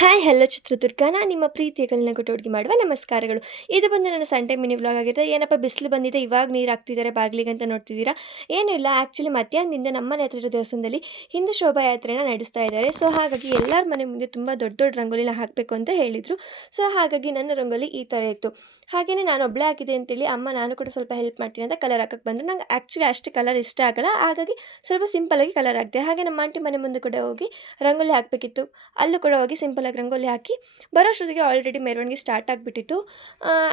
Hi hello Chitradurga ನಾನು ನಿಮ್ಮ ಪ್ರೀತಿಯ ಕೊಟ್ಟೋಡ್ಗೆ ಮಾಡುವ ನಮಸ್ಕಾರಗಳು. ಇದು ಬಂದು ನನ್ನ ಸಂಡೇ ಮಿನಿ ವ್ಲಾಗ್ ಆಗಿದೆ. ಏನಪ್ಪ ಬಿಸಿಲು ಬಂದಿದೆ, ಇವಾಗ ನೀರು ಹಾಕ್ತಿದ್ದಾರೆ ಬಾಗಿಲಿಗೆ ಅಂತ ನೋಡ್ತಿದ್ದೀರಾ. ಏನೂ ಇಲ್ಲ, ಆ್ಯಕ್ಚುಲಿ ಮಧ್ಯಾಹ್ನದಿಂದ ನಮ್ಮನೆ ಹತ್ರ ಇರೋ ದೇವಸ್ಥಾನದಲ್ಲಿ ಹಿಂದೂ ಶೋಭಾಯಾತ್ರೆನ ನಡೆಸ್ತಾ ಇದ್ದಾರೆ. ಸೊ ಹಾಗಾಗಿ ಎಲ್ಲರ ಮನೆ ಮುಂದೆ ತುಂಬ ದೊಡ್ಡ ದೊಡ್ಡ ರಂಗೋಲಿನ ಹಾಕಬೇಕು ಅಂತ ಹೇಳಿದರು. ಸೊ ಹಾಗಾಗಿ ನನ್ನ ರಂಗೋಲಿ ಈ ಥರ ಇತ್ತು. ಹಾಗೆಯೇ ನಾನು ಒಬ್ಬಳೇ ಹಾಕಿದೆ ಅಂತೇಳಿ ಅಮ್ಮ ನಾನು ಕೂಡ ಸ್ವಲ್ಪ ಹೆಲ್ಪ್ ಮಾಡ್ತೀನಿ ಅಂತ ಕಲರ್ ಹಾಕಕ್ಕೆ ಬಂದರು. ನಂಗೆ ಆ್ಯಕ್ಚುಲಿ ಅಷ್ಟು ಕಲರ್ ಇಷ್ಟ ಆಗಲ್ಲ, ಹಾಗಾಗಿ ಸ್ವಲ್ಪ ಸಿಂಪಲ್ಲಾಗಿ ಕಲರ್ ಹಾಕಿದೆ. ಹಾಗೆ ನಮ್ಮ ಆಂಟಿ ಮನೆ ಮುಂದೆ ಕೂಡ ಹೋಗಿ ರಂಗೋಲಿ ಹಾಕಬೇಕಿತ್ತು. ಅಲ್ಲೂ ಕೂಡ ಹೋಗಿ ಸಿಂಪಲಾಗಿ ರಂಗೋಲಿ ಹಾಕಿ ಬರೋಷ್ಟೊತ್ತಿಗೆ ಆಲ್ರೆಡಿ ಮೆರವಣಿಗೆ ಸ್ಟಾರ್ಟ್ ಆಗಿಬಿಟ್ಟಿತ್ತು.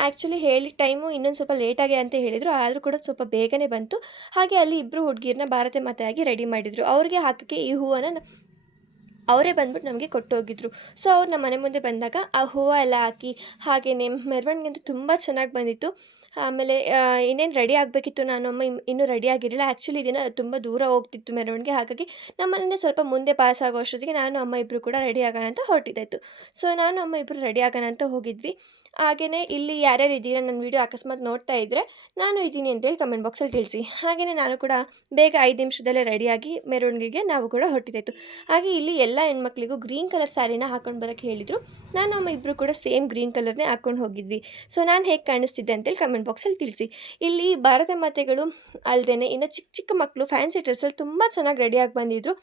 ಆ್ಯಕ್ಚುಲಿ ಹೇಳಿ ಟೈಮು ಇನ್ನೊಂದು ಸ್ವಲ್ಪ ಲೇಟಾಗಿ ಅಂತ ಹೇಳಿದರು, ಆದರೂ ಕೂಡ ಸ್ವಲ್ಪ ಬೇಗನೆ ಬಂತು. ಹಾಗೆ ಅಲ್ಲಿ ಇಬ್ಬರು ಹುಡುಗಿರನ್ನ ಭಾರತ ಮಾತೆಯಾಗಿ ರೆಡಿ ಮಾಡಿದರು. ಅವ್ರಿಗೆ ಹಾಕೋಕ್ಕೆ ಈ ಹೂವನ್ನು ಅವರೇ ಬಂದ್ಬಿಟ್ಟು ನಮಗೆ ಕೊಟ್ಟೋಗಿದ್ರು. ಸೊ ಅವ್ರು ನಮ್ಮ ಮನೆ ಮುಂದೆ ಬಂದಾಗ ಆ ಹೂವು ಎಲ್ಲ ಹಾಕಿ ಹಾಗೆಯೇ ಮೆರವಣಿಗೆ ಅಂತೂ ತುಂಬ ಚೆನ್ನಾಗಿ ಬಂದಿತ್ತು. ಆಮೇಲೆ ಇನ್ನೇನು ರೆಡಿ ಆಗಬೇಕಿತ್ತು, ನಾನು ಅಮ್ಮ ಇನ್ನೂ ರೆಡಿ ಆಗಿರಲಿಲ್ಲ. ಆ್ಯಕ್ಚುಲಿ ದಿನ ತುಂಬ ದೂರ ಹೋಗ್ತಿತ್ತು ಮೆರವಣಿಗೆ, ಹಾಗಾಗಿ ನಮ್ಮ ಮನೆಯಿಂದ ಸ್ವಲ್ಪ ಮುಂದೆ ಪಾಸ್ ಆಗೋ ಅಷ್ಟೊತ್ತಿಗೆ ನಾನು ಅಮ್ಮ ಇಬ್ಬರು ಕೂಡ ರೆಡಿ ಆಗೋಣ ಅಂತ ಹೊರಟಿದ್ದಾಯಿತು. ಸೊ ನಾನು ಅಮ್ಮ ಇಬ್ಬರು ರೆಡಿ ಆಗೋಣ ಅಂತ ಹೋಗಿದ್ವಿ. ಹಾಗೆಯೇ ಇಲ್ಲಿ ಯಾರ್ಯಾರು ಇದ್ದೀರಾ, ನನ್ನ ವೀಡಿಯೋ ಅಕಸ್ಮಾತ್ ನೋಡ್ತಾ ಇದ್ದರೆ ನಾನು ಇದ್ದೀನಿ ಅಂತೇಳಿ ಕಮೆಂಟ್ ಬಾಕ್ಸಲ್ಲಿ ತಿಳಿಸಿ. ಹಾಗೆಯೇ ನಾನು ಕೂಡ ಬೇಗ 5 ನಿಮಿಷದಲ್ಲೇ ರೆಡಿಯಾಗಿ ಮೆರವಣಿಗೆಗೆ ನಾವು ಕೂಡ ಹೊರಟಿದ್ದಾಯಿತು. ಹಾಗೆ ಇಲ್ಲಿ ಎಲ್ಲ ಹೆಣ್ಮಕ್ಳಿಗೂ ಗ್ರೀನ್ ಕಲರ್ ಸ್ಯಾರಿನ ಹಾಕೊಂಡು ಬರೋಕ್ಕೆ ಹೇಳಿದರು. ನಾನು ಅಮ್ಮ ಇಬ್ಬರು ಕೂಡ ಸೇಮ್ ಗ್ರೀನ್ ಕಲರ್ನೇ ಹಾಕ್ಕೊಂಡು ಹೋಗಿದ್ವಿ. ಸೊ ನಾನು ಹೇಗೆ ಕಾಣಿಸ್ತಿದ್ದೆ ಅಂತೇಳಿ ಕಮೆಂಟ್ ಬಾಕ್ಸಲ್ಲಿ ತಿಳಿಸಿ. ಇಲ್ಲಿ ಭಾರತ ಮಾತೆಗಳು ಅಲ್ಲದೆ ಇನ್ನು ಚಿಕ್ಕ ಚಿಕ್ಕ ಮಕ್ಕಳು ಫ್ಯಾನ್ಸಿ ಡ್ರೆಸ್ಸಲ್ಲಿ ತುಂಬ ಚೆನ್ನಾಗಿ ರೆಡಿಯಾಗಿ ಬಂದಿದ್ದರು.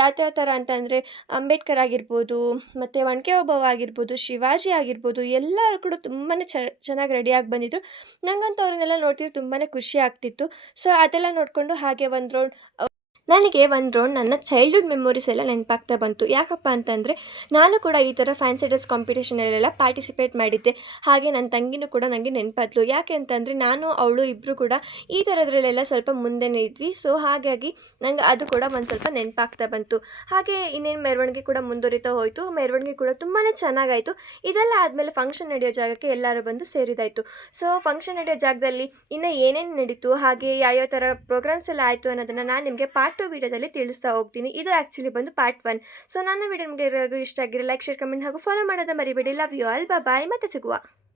ಯಾವ ಥರ ಅಂತಂದರೆ ಅಂಬೇಡ್ಕರ್ ಆಗಿರ್ಬೋದು, ಮತ್ತು ಒನಕೆ ಓಬವ್ವ ಆಗಿರ್ಬೋದು, ಶಿವಾಜಿ ಆಗಿರ್ಬೋದು, ಎಲ್ಲರೂ ಕೂಡ ತುಂಬಾ ಚೆನ್ನಾಗಿ ರೆಡಿಯಾಗಿ ಬಂದಿದ್ದರು. ನನಗಂತೂ ಅವ್ರನ್ನೆಲ್ಲ ನೋಡ್ತಿದ್ರೆ ತುಂಬಾ ಖುಷಿ ಆಗ್ತಿತ್ತು. ಸೊ ಅದೆಲ್ಲ ನೋಡಿಕೊಂಡು ಹಾಗೆ ಒಂದು ರೌಂಡ್ ನನಗೆ ಒಂದು ರೌಂಡ್ ನನ್ನ ಚೈಲ್ಡ್ಹುಡ್ ಮೆಮೊರೀಸ್ ಎಲ್ಲ ನೆನಪಾಗ್ತಾ ಬಂತು. ಯಾಕಪ್ಪ ಅಂತಂದರೆ ನಾನು ಕೂಡ ಈ ಥರ ಫ್ಯಾನ್ಸಿ ಡ್ರೆಸ್ ಕಾಂಪಿಟೇಷನಲ್ಲೆಲ್ಲ ಪಾರ್ಟಿಸಿಪೇಟ್ ಮಾಡಿದ್ದೆ. ಹಾಗೆ ನನ್ನ ತಂಗಿನೂ ಕೂಡ ನನಗೆ ನೆನಪಾದ್ಲು. ಯಾಕೆ ಅಂತಂದರೆ ನಾನು ಅವಳು ಇಬ್ಬರು ಕೂಡ ಈ ಥರದ್ರಲ್ಲೆಲ್ಲ ಸ್ವಲ್ಪ ಮುಂದೆನೇ ಇದ್ವಿ. ಸೊ ಹಾಗಾಗಿ ನಂಗೆ ಅದು ಕೂಡ ಒಂದು ಸ್ವಲ್ಪ ನೆನಪಾಗ್ತಾ ಬಂತು. ಹಾಗೆ ಇನ್ನೇನು ಮೆರವಣಿಗೆ ಕೂಡ ಮುಂದುವರಿತಾ ಹೋಯಿತು. ಮೆರವಣಿಗೆ ಕೂಡ ತುಂಬಾ ಚೆನ್ನಾಗಾಯಿತು. ಇದೆಲ್ಲ ಆದಮೇಲೆ ಫಂಕ್ಷನ್ ನಡೆಯೋ ಜಾಗಕ್ಕೆ ಎಲ್ಲರೂ ಬಂದು ಸೇರಿದಾಯಿತು. ಸೊ ಫಂಕ್ಷನ್ ನಡೆಯೋ ಜಾಗದಲ್ಲಿ ಇನ್ನು ಏನೇನು ನಡೀತು, ಹಾಗೆ ಯಾವ್ಯಾವ ಥರ ಪ್ರೋಗ್ರಾಮ್ಸ್ ಎಲ್ಲ ಆಯಿತು ಅನ್ನೋದನ್ನು ನಾನು ನಿಮಗೆ ಪಾರ್ಟ್ 2 ವೀಡಿಯೋದಲ್ಲಿ ತಿಳಿಸ್ತಾ ಹೋಗ್ತೀನಿ. ಇದು ಆ್ಯಕ್ಚುಲಿ ಬಂದು ಪಾರ್ಟ್ 1. ಸೊ ನನ್ನ ವೀಡಿಯೋ ನಿಮಗೆ ಇಷ್ಟ ಆಗಿರೋ ಲೈಕ್, ಶೇರ್, ಕಮೆಂಟ್ ಹಾಗೂ ಫಾಲೋ ಮಾಡೋದು ಮರಿಬೇಡಿ. ಲವ್ ಯು ಆಲ್, ಬಾಯ್, ಮತ್ತೆ ಸಿಗುವ.